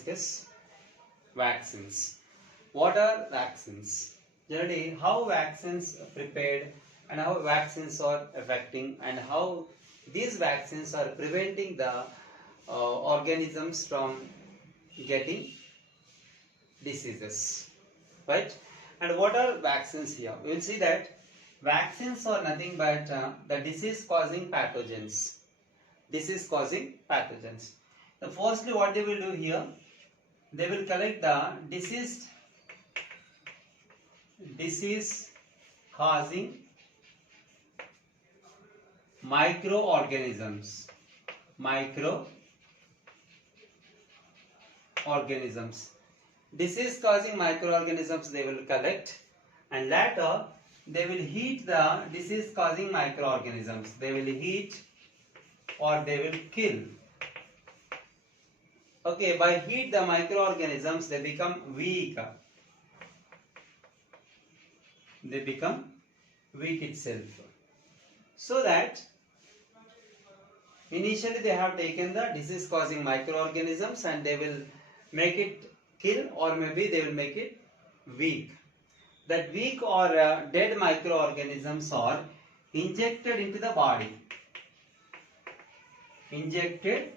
discuss vaccines. What are vaccines? Generally, how vaccines are prepared and how vaccines are affecting and how these vaccines are preventing the organisms from getting diseases, right? And what are vaccines here? We will see that vaccines are nothing but the disease causing pathogens. Disease causing pathogens. So firstly, what they will do here, they will collect the disease causing microorganisms. Disease causing microorganisms they will collect, and later they will heat the disease causing microorganisms. They will heat or they will kill. Okay, by heat the microorganisms they become weak. They become weak itself. So that initially they have taken the disease causing microorganisms and they will make it kill or maybe they will make it weak. That weak or dead microorganisms are injected into the body. Injected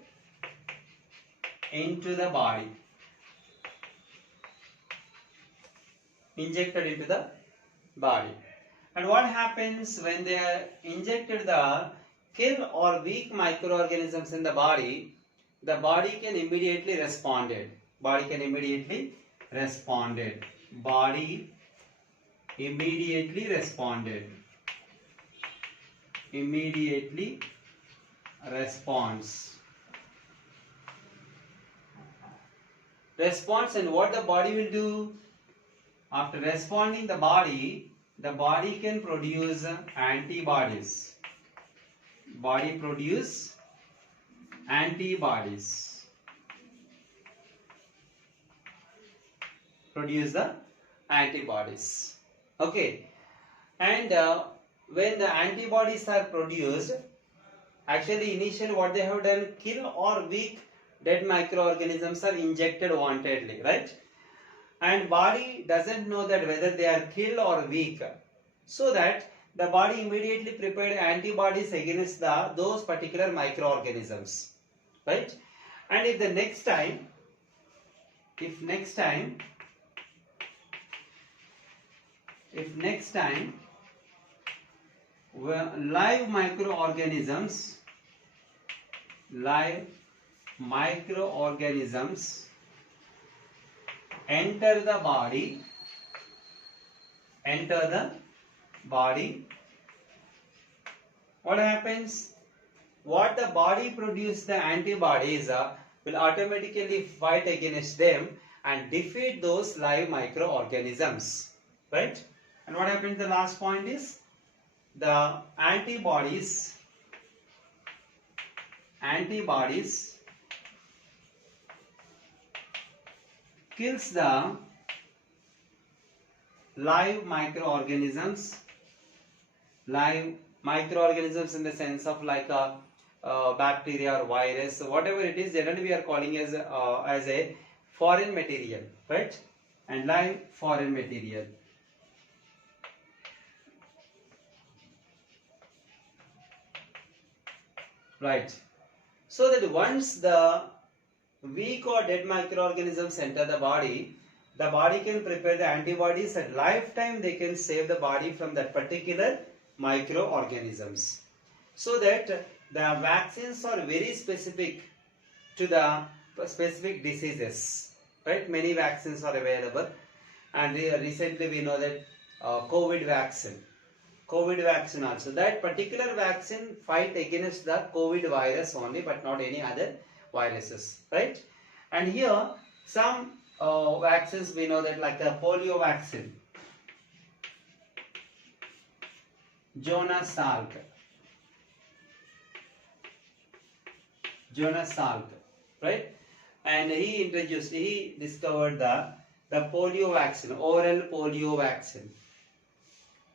into the body. And what happens when they are injected the kill or weak microorganisms in the body can immediately responded. Body immediately responds, and what the body will do after responding, the body can produce antibodies. Produce the antibodies. Okay, and when the antibodies are produced, actually initially what they have done, kill or weak dead microorganisms are injected wantedly, right? And body doesn't know that whether they are kill or weak, so that the body immediately prepared antibodies against those particular microorganisms, right? And if next time live microorganisms enter the body, what happens? What the body produce the antibodies will automatically fight against them and defeat those live microorganisms, right? And what happens, the last point is the antibodies kills the live microorganisms in the sense of like a bacteria or virus, whatever it is, generally we are calling as a foreign material, right? And live foreign material. Right. So that once the weak or dead microorganisms enter the body can prepare the antibodies. At lifetime they can save the body from that particular microorganisms. So that the vaccines are very specific to the specific diseases, right? Many vaccines are available, and recently we know that COVID vaccine also, that particular vaccine fight against the COVID virus only, but not any other viruses, right? And here some vaccines we know that, like a polio vaccine, Jonas Salk, right? And he discovered the polio vaccine, oral polio vaccine,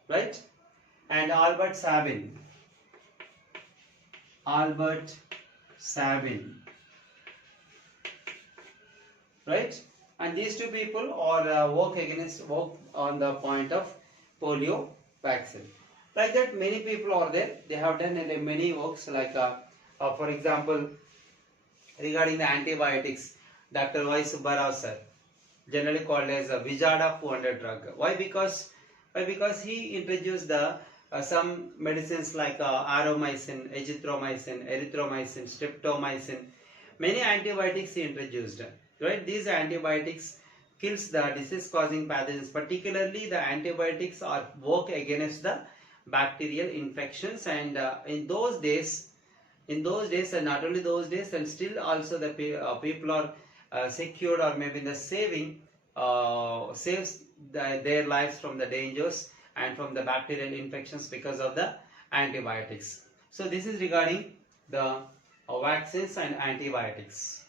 right? And Albert Sabin, right? And these two people are work on the point of polio vaccine. Like that, many people are there. They have done many works, like for example, regarding the antibiotics, Dr. Y. Subbarao sir, generally called as a Vijada 400 drug. Why? Because he introduced the some medicines like aromycin, azithromycin, erythromycin, streptomycin. Many antibiotics he introduced. Right? These antibiotics kills the disease-causing pathogens. Particularly, the antibiotics are work against the bacterial infections. And in those days, and not only those days, and still also the people are secured, or maybe the saves their lives from the dangers and from the bacterial infections because of the antibiotics. So this is regarding the vaccines and antibiotics.